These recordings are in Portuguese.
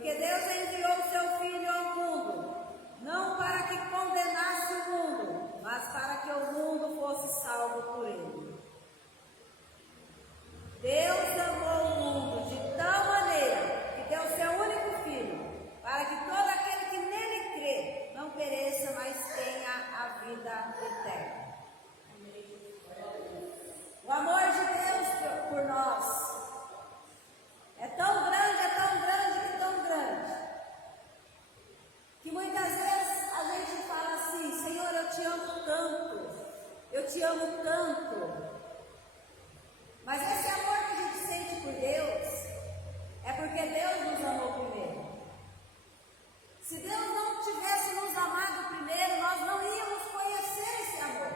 Porque Deus enviou o seu Filho ao mundo, não para que condenasse o mundo, mas para que o mundo fosse salvo por ele. Deus amou o mundo de tal maneira que deu seu único Filho, para que todo aquele que nele crê não pereça, mas tenha a vida eterna. O amor de Deus por nós é tão grande, que muitas vezes a gente fala assim: Senhor, eu te amo tanto, eu te amo tanto. Mas esse amor que a gente sente por Deus é porque Deus nos amou primeiro. Se Deus não tivesse nos amado primeiro, nós não íamos conhecer esse amor.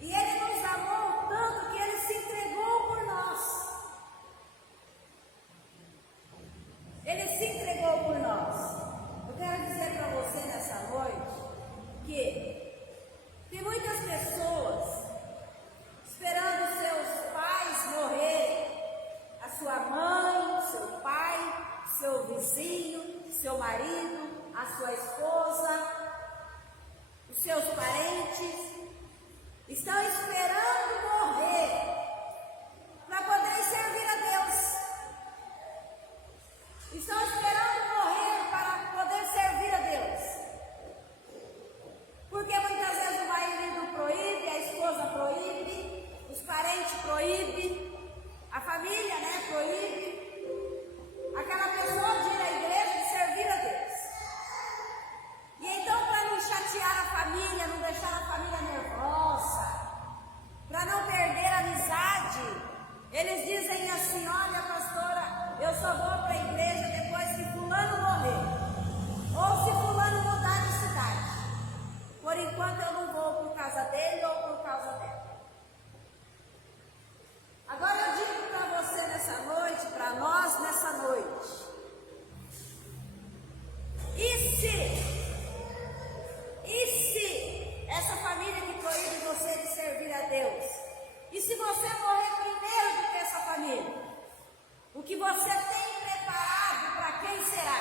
E Ele nos amou tanto que Ele se entregou por nós. Ele se entregou por nós. Eu quero dizer para você nessa noite que tem muitas pessoas esperando seus pais morrerem, a sua mãe, seu pai, seu vizinho, seu marido, a sua esposa, os seus parentes, estão esperando morrer para poder servir a Deus. Estão esperando morrer para poder servir a Deus. Porque muitas vezes o marido proíbe, a esposa proíbe, os parentes proíbem, a família, proíbe. Aquela pessoa de ir à igreja e servir a Deus. E então, para não chatear a família, não deixar a família nervosa, para não perder a amizade, eles dizem assim: olha, pastora, eu só vou para a igreja depois que fulano morrer, ou se fulano mudar de cidade. Por enquanto eu não vou por causa dele ou por causa dela. Agora eu digo para você nessa noite, para nós nessa noite: e se essa família que proíbe você de servir a Deus, e se você morrer primeiro do que essa família, o que você tem preparado para quem será?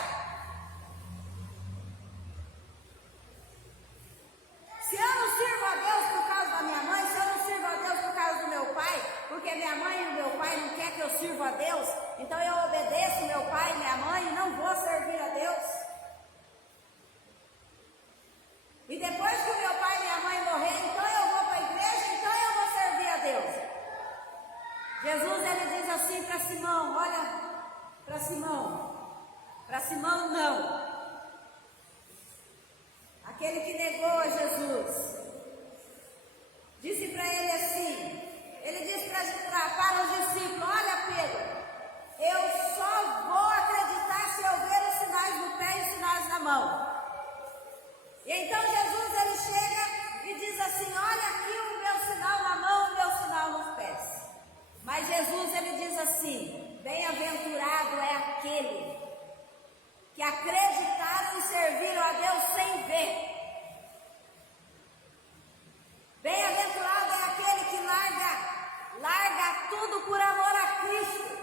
Se eu não sirvo a Deus por causa da minha mãe, se eu não sirvo a Deus por causa do meu pai, porque minha mãe e o meu pai não querem que eu sirva a Deus, então eu obedeço meu pai e minha mãe e não vou servir a Deus. E depois que o meu pai e minha mãe morrer, então eu vou para a igreja, então eu vou servir a Deus. Jesus, ele diz assim para Simão: olha, para Simão não. Aquele que negou a Jesus, disse para ele assim, ele disse para os discípulos: olha, Pedro, eu só vou acreditar se eu ver os sinais no pé e os sinais na mão. E então Jesus, ele chega e diz assim: olha aqui o meu sinal na mão, o meu sinal nos pés. Mas Jesus, ele diz assim: bem-aventurado é aquele que acreditaram e serviram a Deus sem ver. Bem-aventurado é aquele que larga tudo por amor a Cristo.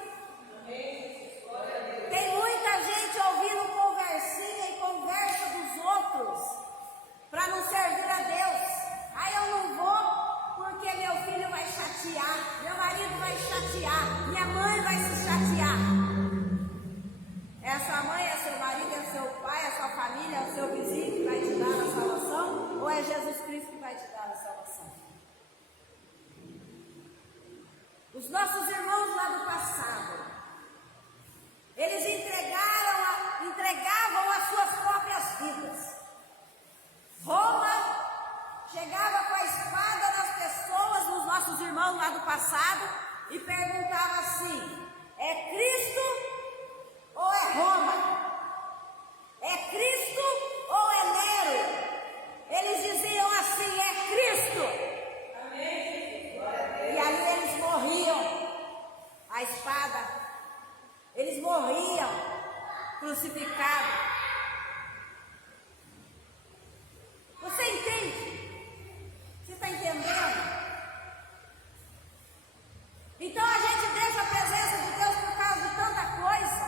Tem muita gente ouvindo conversinha e conversa dos outros para não servir a Deus. Aí eu não vou porque meu filho vai chatear, meu marido vai chatear, minha mãe vai se chatear. É a sua mãe, é seu marido, é seu pai, é a sua família, é o seu vizinho que vai te dar a salvação? Ou é Jesus Cristo que vai te dar a salvação? Os nossos irmãos lá do passado, eles entregavam as suas próprias vidas. Roma chegava com a espada nas pessoas, nos nossos irmãos lá do passado, e perguntava assim: é Cristo ou é Roma? É Cristo ou é Nero? Eles diziam assim: é Cristo. Amém. E ali eles morriam. A espada, eles morriam crucificados. Você entende? Você está entendendo? Então a gente deixa a presença de Deus por causa de tanta coisa.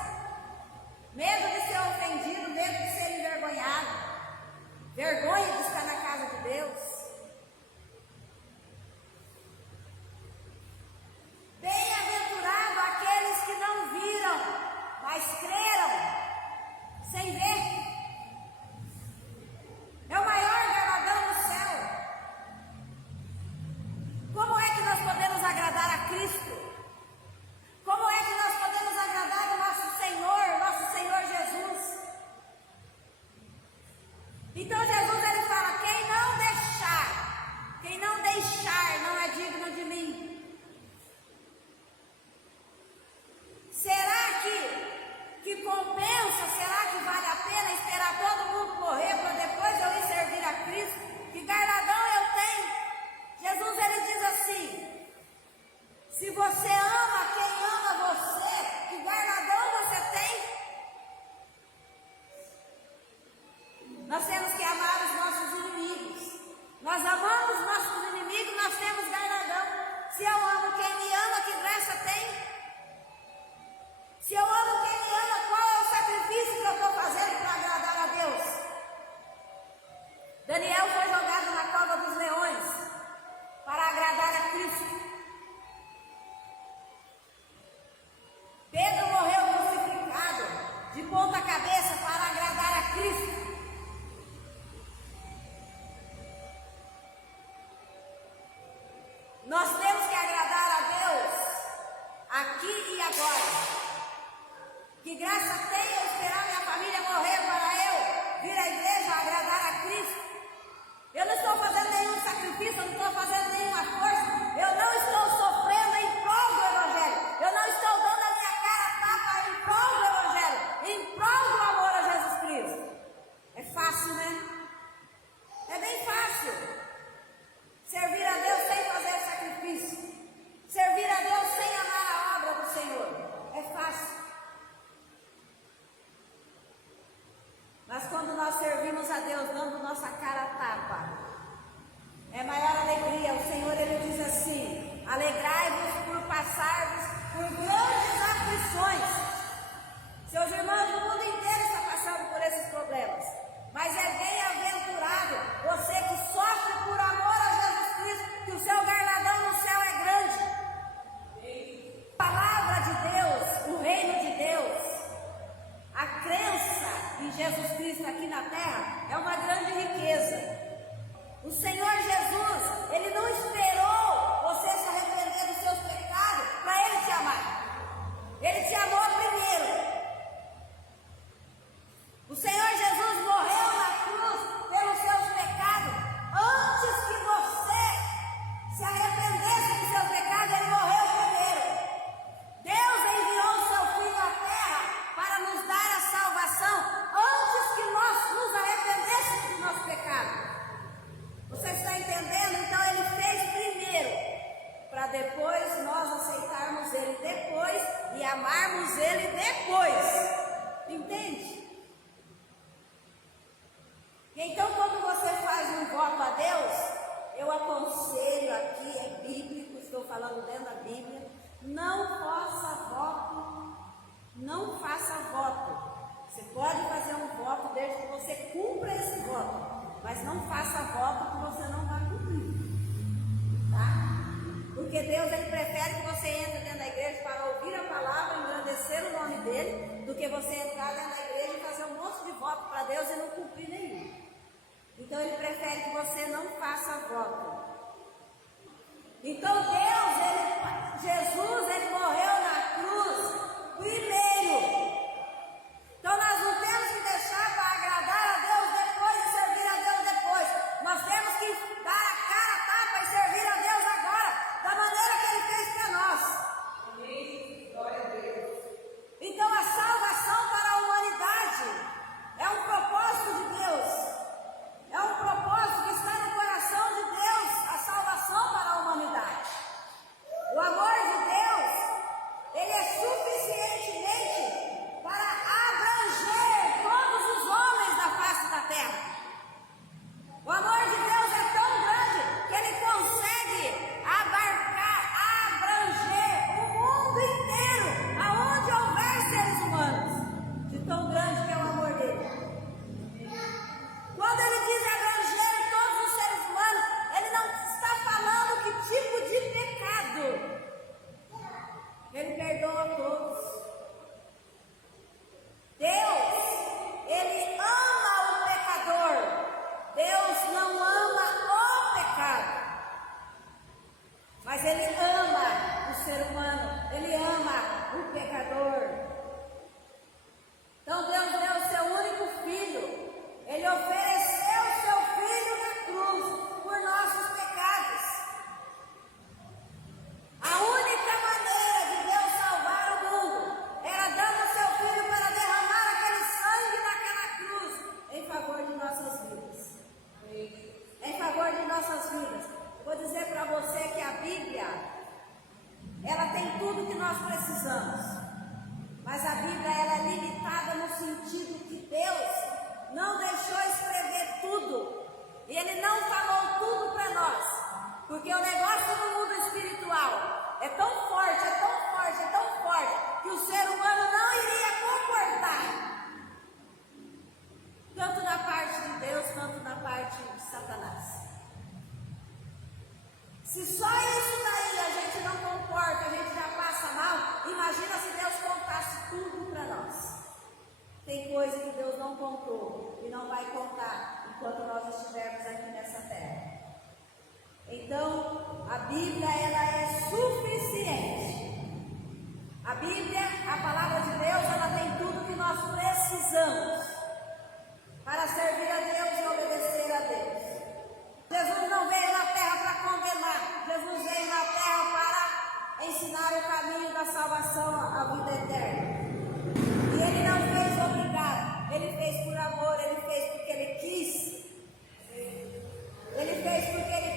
agora. Que graça tem eu esperar minha família morrer para eu vir à igreja agradar a Cristo? Eu não estou fazendo nenhum sacrifício, eu não estou fazendo nenhuma força, eu não estou sofrendo em prol do Evangelho, eu não estou dando a minha cara a tapa em prol do Evangelho, em prol do amor a Jesus Cristo. É fácil, né? É bem fácil servir a Deus sem fazer sacrifício, servir a Deus sem amar a obra do Senhor. É fácil. Mas quando nós servimos a Deus dando nossa cara a tapa, é maior alegria. O Senhor, Ele diz assim: alegrai-vos por passar-vos por grandes aflições. Seus irmãos do mundo inteiro estão passando por esses problemas, mas é bem-aventurado você que sofre por amor a Jesus Cristo, que o seu galardão no céu é grande. A palavra de Deus, o reino de Deus, a crença em Jesus Cristo aqui na terra é uma grande riqueza. O Senhor Jesus, Ele não esperou você se arrepender dos seus pecados para Ele te amar. Ele te amou primeiro. O Senhor Jesus morreu na cruz pelos seus pecados. Antes que você se arrependesse dos seus pecados, Ele morreu primeiro. Deus enviou o seu Filho à terra para nos dar a salvação antes que nós nos arrependêssemos do nosso pecado. Você está entendendo? Então Ele fez primeiro, para depois nós aceitarmos Ele depois e amarmos Ele depois. Entende? Então, quando você faz um voto a Deus, eu aconselho aqui, é bíblico, estou falando dentro da Bíblia, não faça voto, não faça voto. Você pode fazer um voto desde que você cumpra esse voto, mas não faça voto que você não vai cumprir, tá? Porque Deus, Ele prefere que você entre dentro da igreja para ouvir a palavra, engrandecer o nome dEle, do que você entrar dentro da igreja e fazer um monte de voto para Deus e não cumprir nenhum. Então Ele prefere que você não faça voto. Então Deus, Jesus, Ele morreu na cruz primeiro. Então nós não temos que deixar para agradar a Deus depois e servir a Deus depois. Nós temos que dar a cara a tapa e servir a Deus agora, da maneira que Ele fez para nós. Amém. Glória a Deus. Então a salvação para a humanidade é um propósito de Deus. É um propósito que está no coração de Deus, a salvação para a humanidade. O amor de Deus, Ele é suficientemente para abranger todos os homens da face da terra. O amor de Deus é tão grande que Ele consegue abarcar, abranger o mundo inteiro, aonde houver seres humanos, de tão grande que é o amor dele. Quando Ele diz abranger todos os seres humanos, Ele não está falando que tipo de pecado. Ele perdoa todos. Deus, Ele ama o pecador. Deus não ama o pecado, mas Ele ama o ser humano. Ele ama o pecador. Então Deus deu o seu único filho. Ele ofereceu o seu Filho na cruz por nossos pecados. A única maneira de Deus salvar o mundo era dando o seu Filho para derramar aquele sangue naquela cruz em favor de nossas vidas. Em favor de nossas vidas. Vou dizer para você que a Bíblia, ela tem tudo que nós precisamos. Mas a Bíblia, ela é limitada no sentido que Deus não deixou escrever tudo, e Ele não falou tudo para nós, porque o negócio do mundo espiritual é tão forte, é tão forte, é tão forte, que o ser humano não iria comportar, tanto na parte de Deus, quanto na parte de Satanás. Se só isso daí a gente não comporta, a gente já passa mal, imagina se Deus contasse tudo para nós. Tem coisa que Deus não contou e não vai contar enquanto nós estivermos aqui nessa terra. Então, a Bíblia, ela é suficiente. A Bíblia salvação, a vida eterna. E Ele não fez obrigado, Ele fez por amor, Ele fez porque Ele quis. Ele fez porque Ele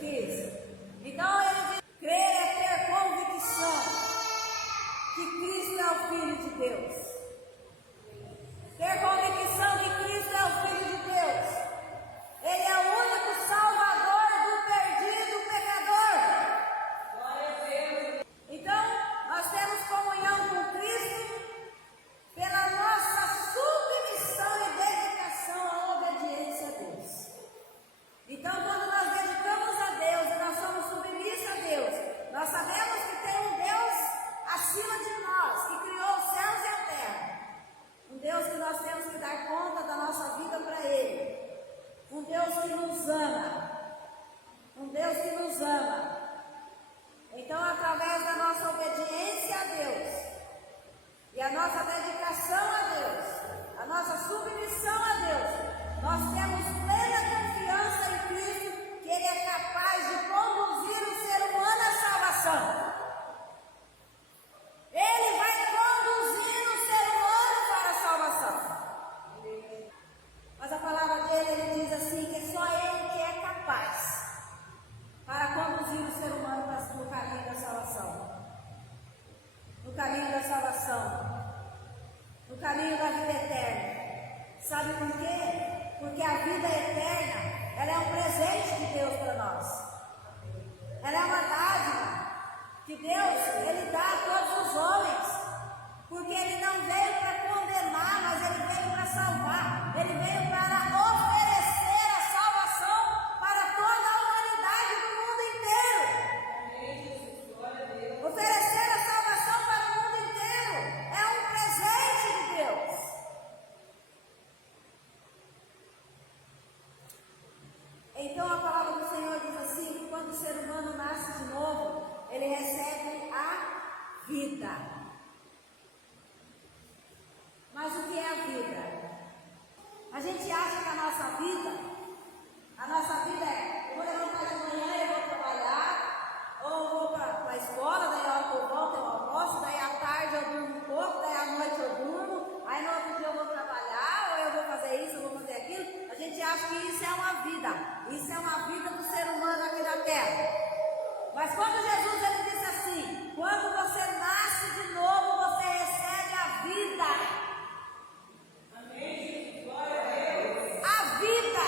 quis. Então Ele diz, crer é ter convicção que Cristo é o Filho de Deus. Ter convicção que Cristo é o Filho de Deus. Ele é o único Salvador do perdido pecador. Então, nós temos comunhão com Cristo pela nossa submissão e dedicação à obediência a Deus. Então, quando nós dedicamos a Deus e nós somos submissos a Deus, nós sabemos que tem um Deus acima de nós, que criou os céus e a terra. Um Deus que nós temos que dar conta da nossa vida para Ele. Um Deus que nos ama. Um Deus que nos ama. Então, através da nossa obediência a Deus e a nossa dedicação a Deus, a nossa submissão a Deus, nós temos plena confiança em Cristo que Ele é capaz de conduzir o ser humano à salvação. Ele vai conduzir o ser humano para a salvação. Mas a palavra dele, Ele diz assim, que só Ele que é capaz para conduzir o ser humano no caminho da salvação. No caminho da salvação. No caminho da vida eterna. Sabe por quê? Porque a vida eterna, ela é um presente de Deus para nós. Ela é uma dádiva que Deus, Ele dá a todos os homens. Porque Ele não veio para condenar, mas Ele veio para salvar. Ele veio para oferecer a salvação para toda a humanidade do mundo inteiro. Oferecer a salvação para o mundo inteiro é um presente de Deus. Então a palavra do Senhor diz assim, que quando o ser humano nasce de novo, ele recebe a vida. Mas o que é a vida? A gente acha que a nossa vida é, eu vou levantar de manhã, eu vou trabalhar, ou eu vou para a escola, daí a hora que eu volto eu almoço, daí à tarde eu durmo um pouco, daí à noite eu durmo, aí no outro dia eu vou trabalhar, ou eu vou fazer isso, eu vou fazer aquilo. A gente acha que isso é uma vida, isso é uma vida do ser humano aqui na terra. Mas quando Jesus ele disse assim, quando você nasce de novo, você recebe a vida. A vida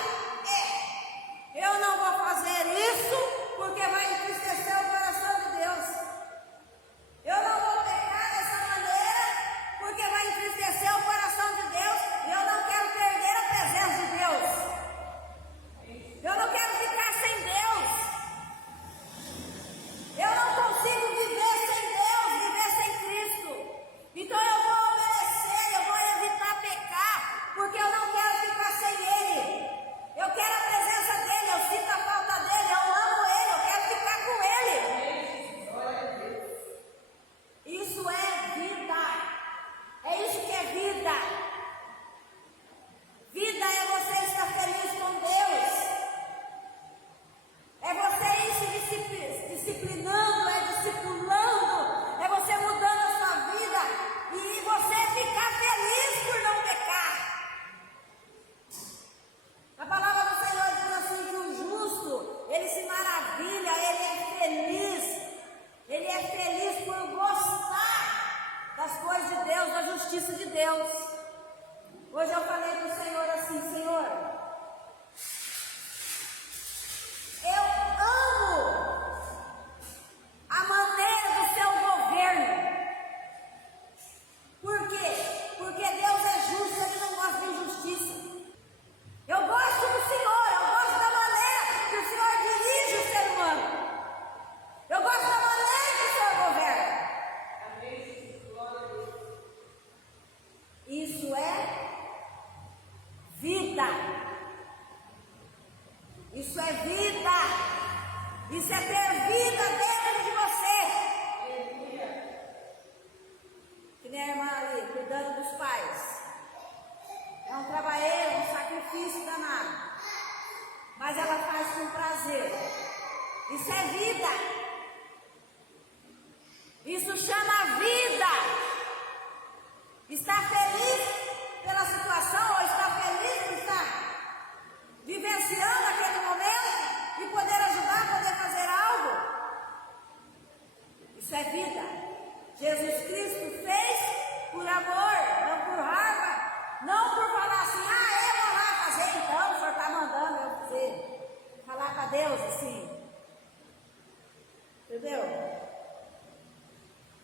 é, eu não vou fazer isso porque vai entristecer o coração de Deus. Eu não vou pecar dessa maneira porque vai entristecer o coração de Deus. E eu não quero perder a presença de Deus. Eu não quero ficar sem Deus. Eu não consigo viver sem Deus, viver sem Cristo. Então eu vou obedecer, eu vou evitar pecar, porque eu não quero ficar sem Ele. Eu quero a presença dEle, eu sinto a falta dEle, eu amo Ele, eu quero ficar com Ele. Isso é vida. É isso que é vida. Vida é você estar feliz com Deus. É você ir se disciplinando, é discipulando, é você mudando a sua vida e você ficar feliz por não pecar. A palavra do Senhor diz assim que o justo, ele se maravilha, ele é feliz por gostar das coisas de Deus, da justiça de Deus. Hoje eu falei para o Senhor assim, Senhor, eu amo a maneira do seu governo. Por quê? Porque Deus é justo, Ele não gosta de injustiça. Eu gosto do Senhor, eu gosto da maneira que o Senhor dirige o ser humano. Eu gosto da maneira que o Senhor governa. Isso é Isso é vida. Jesus Cristo fez por amor, não por raiva, não por falar assim, eu vou lá fazer então, o senhor está mandando eu fazer. Falar para Deus assim. Entendeu?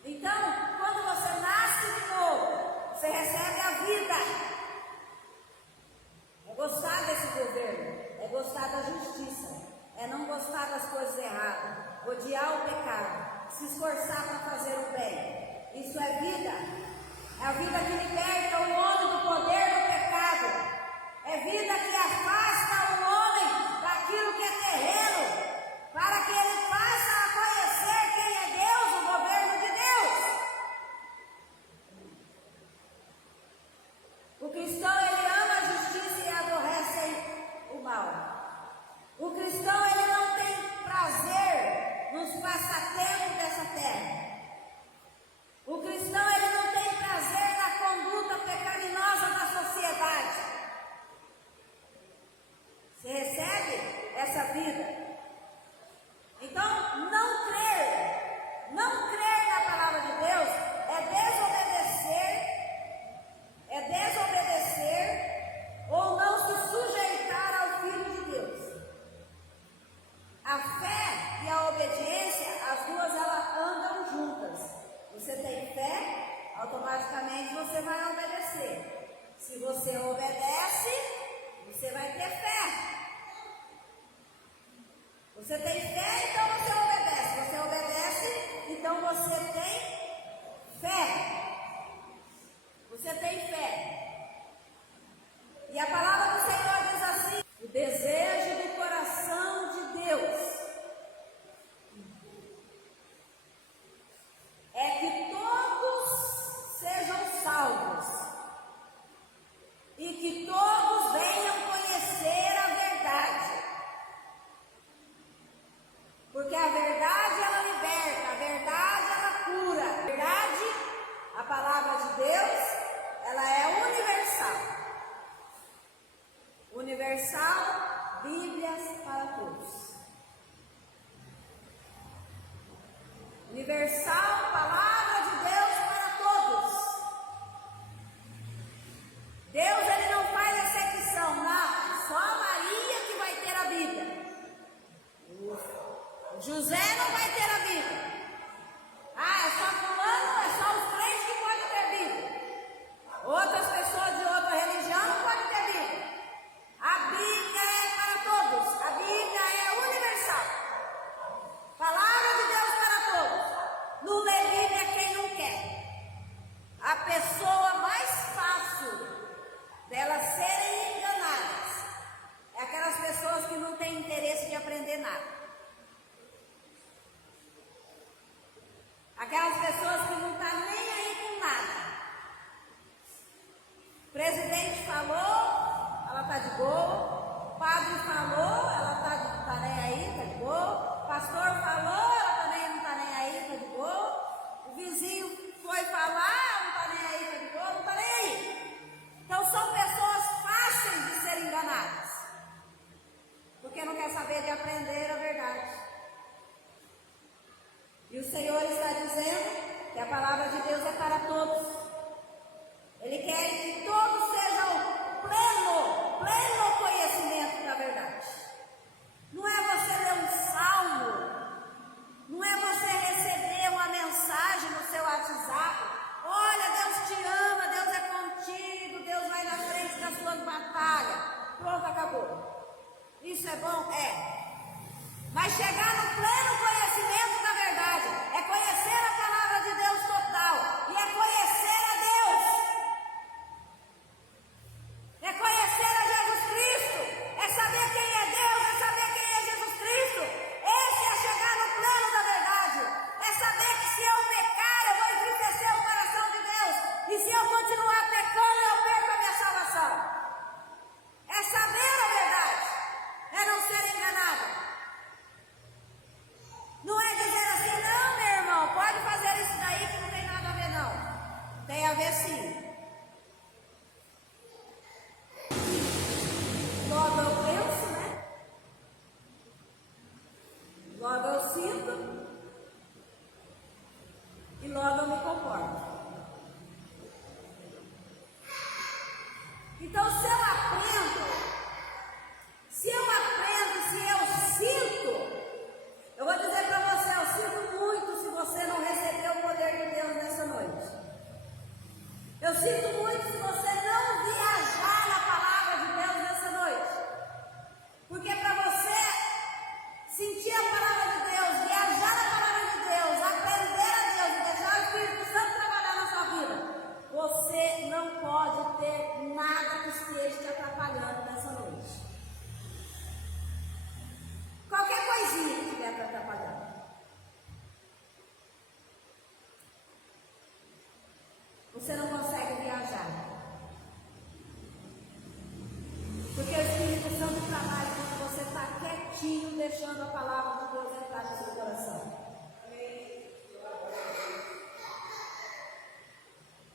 Então, quando você nasce de novo, você recebe a vida. É gostar desse governo, é gostar da justiça, é não gostar das coisas erradas, odiar o pecado, se esforçar para fazer o bem. Isso é vida. É a vida que liberta o homem do poder do pecado. É vida que afasta o homem daquilo que é terreno, para que ele passe a conhecer quem é Deus, o governo de Deus. O cristão, ele ama a justiça e aborrece o mal. O cristão, ele não tem prazer nos passatempos dessa terra. O cristão, ele não tem prazer na conduta pecaminosa da sociedade. Você recebe essa vida? Então, não crer na palavra de Deus é desobedecer ou não se sujeitar ao Filho de Deus. A fé e a obediência, as duas elas andam juntas. Você tem fé, automaticamente você vai obedecer. Se você obedece, você vai ter fé. Você tem fé, então você obedece. Você obedece, então você tem fé. Você tem fé. E a palavra do Senhor diz assim: o desejo do coração de Deus é que todos sejam salvos e que todos venham conhecer a verdade. Porque a verdade, ela liberta, a verdade, ela cura. A verdade, a palavra de Deus, ela é universal. Universal, Bíblias para todos. Universal, palavra de Deus para todos. Deus, ele não faz exceção, não. Só a Maria que vai ter a Bíblia. José não vai ter a Bíblia. É só fulano, é só os crentes que podem ter Bíblia. Outras pessoas de outra religião não podem ter Bíblia. A Bíblia é para todos. A Bíblia é universal. Palavra de Deus para todos. Não lê Bíblia quem não quer. A pessoa mais fácil delas serem enganadas é aquelas pessoas que não têm interesse de aprender nada. Aquelas pessoas que não estão nem aí com nada. O presidente falou, ela está de boa. O padre falou, ela está nem aí, está de boa. O pastor falou, ela também não está nem aí, está de boa. O vizinho foi falar, não está nem aí, está de boa, não está nem aí. Então são pessoas fáceis de serem enganadas. Porque não quer saber de aprender a verdade. E o Senhor está dizendo que a palavra de Deus é para todos. Ele quer que todos sejam pleno conhecimento da verdade. Não é você ler um salmo, não é você receber uma mensagem no seu WhatsApp. Olha, Deus te ama, Deus é contigo, Deus vai na frente das suas batalhas. Pronto, acabou. Isso é bom? É. Mas chegar no pleno conhecimento da verdade é conhecer a palavra de Deus total. E é conhecer a Deus. É conhecer a Jesus Cristo. É saber quem é Deus, é saber quem é Jesus Cristo. Esse é chegar no pleno da verdade. É saber que se eu pecar, eu vou entristecer o coração de Deus. E se eu continuar pecando, eu perco a minha salvação. É saber a verdade. É não ser enganado. você não consegue viajar. Porque o Espírito Santo trabalha quando você está quietinho, deixando a palavra de Deus entrar no seu coração.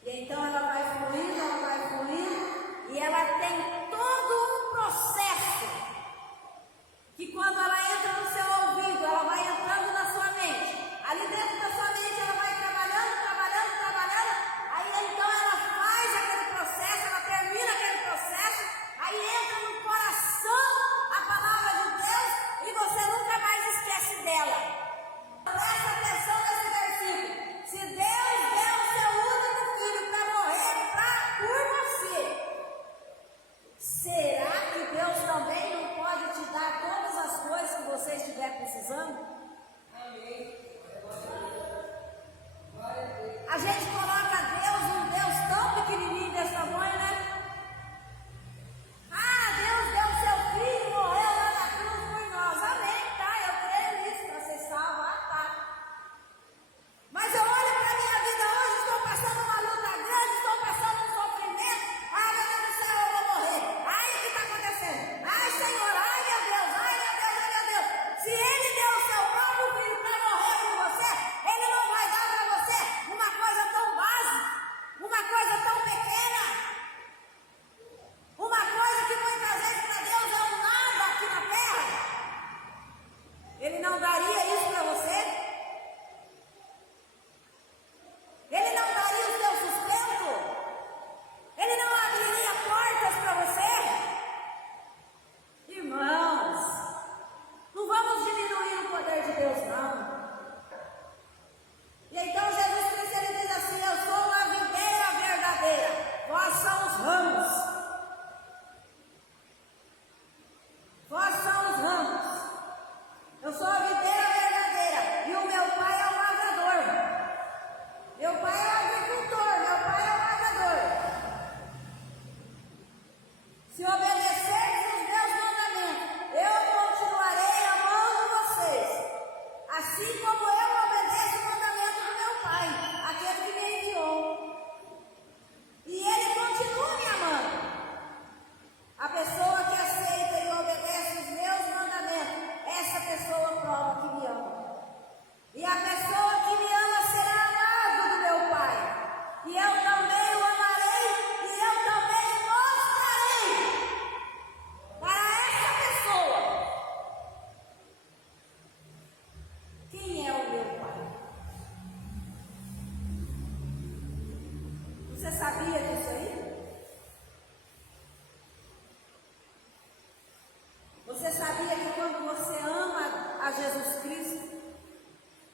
E então ela vai fluindo, e ela tem todo um processo, que quando ela entra no seu ouvido, ela vai entrando na sua mente. Ali dentro da sua mente ela vai trabalhando, aí então ela faz aquele processo, ela termina aquele processo, aí entra no coração a palavra de Deus, e você nunca mais esquece dela. Presta atenção nesse versículo. Se Deus deu o seu único filho para morrer por você, será que Deus também não pode te dar todas as coisas que você estiver precisando? Amém. A gente coloca Deus, um Deus tão pequenininho desse tamanho, né? Ah, Deus deu o seu filho, morreu lá na cruz por nós. Amém, tá? Eu creio nisso para ser salvo. Ah, tá. Mas eu olho para a minha vida hoje, estou passando uma luta grande, estou passando um sofrimento. Ah, meu Deus do céu, eu vou morrer. Ai, o que está acontecendo? Ai, Senhor, ai, meu Deus, ai, meu Deus, ai, meu Deus. Se Ele deu o seu próprio filho para morrer por você, Ele não vai dar para você uma coisa tão básica, uma coisa tão pequena, uma coisa que muitas vezes para Deus é um nada aqui na terra. Ele não daria isso para você? Ele não daria o seu sustento? Ele não abriria portas para você? Irmãos, não vamos diminuir o poder de Deus, não. E então Jesus Cristo, ele diz assim: eu sou a videira verdadeira, vós são os ramos. Vós são os ramos. Eu sou a videira verdadeira, e o meu pai é o lavrador. Meu pai é o agricultor, meu pai é o lavrador. Se obedecerdes os meus mandamentos, eu continuarei amando vocês, assim como eu obedeço o mandamento do meu pai, aquele que me enviou. E ele continua me amando. A pessoa que aceita e obedece os meus mandamentos, essa pessoa prova que me ama. E a pessoa que me ama será amado do meu Pai. E eu também o amarei, e eu também mostrarei para essa pessoa quem é o meu Pai. Você sabia disso aí? Você sabia que quando você ama a Jesus Cristo,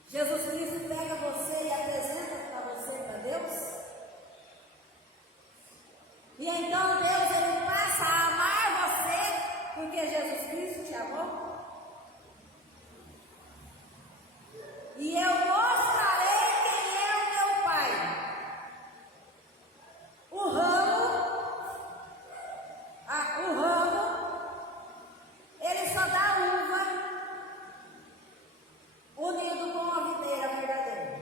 Jesus Cristo pega você e apresenta para você, para Deus? E então Deus, ele passa a amar você porque Jesus Cristo te amou? E eu mostrarei quem é o meu Pai. O ramo, ele só dá uva unido com a videira verdadeira.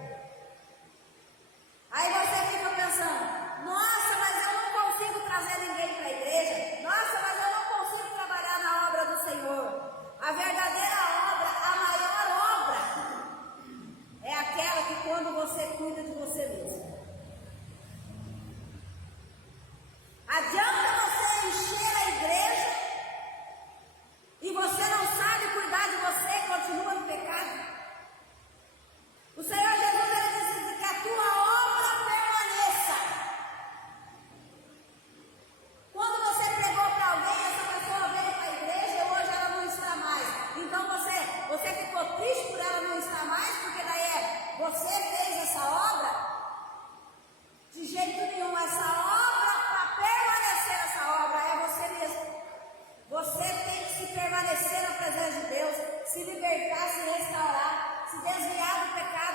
Aí você fica pensando: nossa, mas eu não consigo trazer ninguém para a igreja. Nossa, mas eu não consigo trabalhar na obra do Senhor. A verdadeira obra, a maior obra, é aquela que quando você cuida de você mesmo. Adianta você encher a igreja e você não sabe cuidar de você e continua no pecado. O Senhor Jesus, ele disse que a tua obra permaneça. Quando você pregou para alguém, essa pessoa veio para a igreja e hoje ela não está mais. Então você ficou triste por ela não estar mais, porque daí você fez essa obra? De jeito nenhum. Essa obra, para permanecer essa obra, é você mesmo. Você tem que se permanecer na presença de Deus, se libertar, se restaurar, se desviar do pecado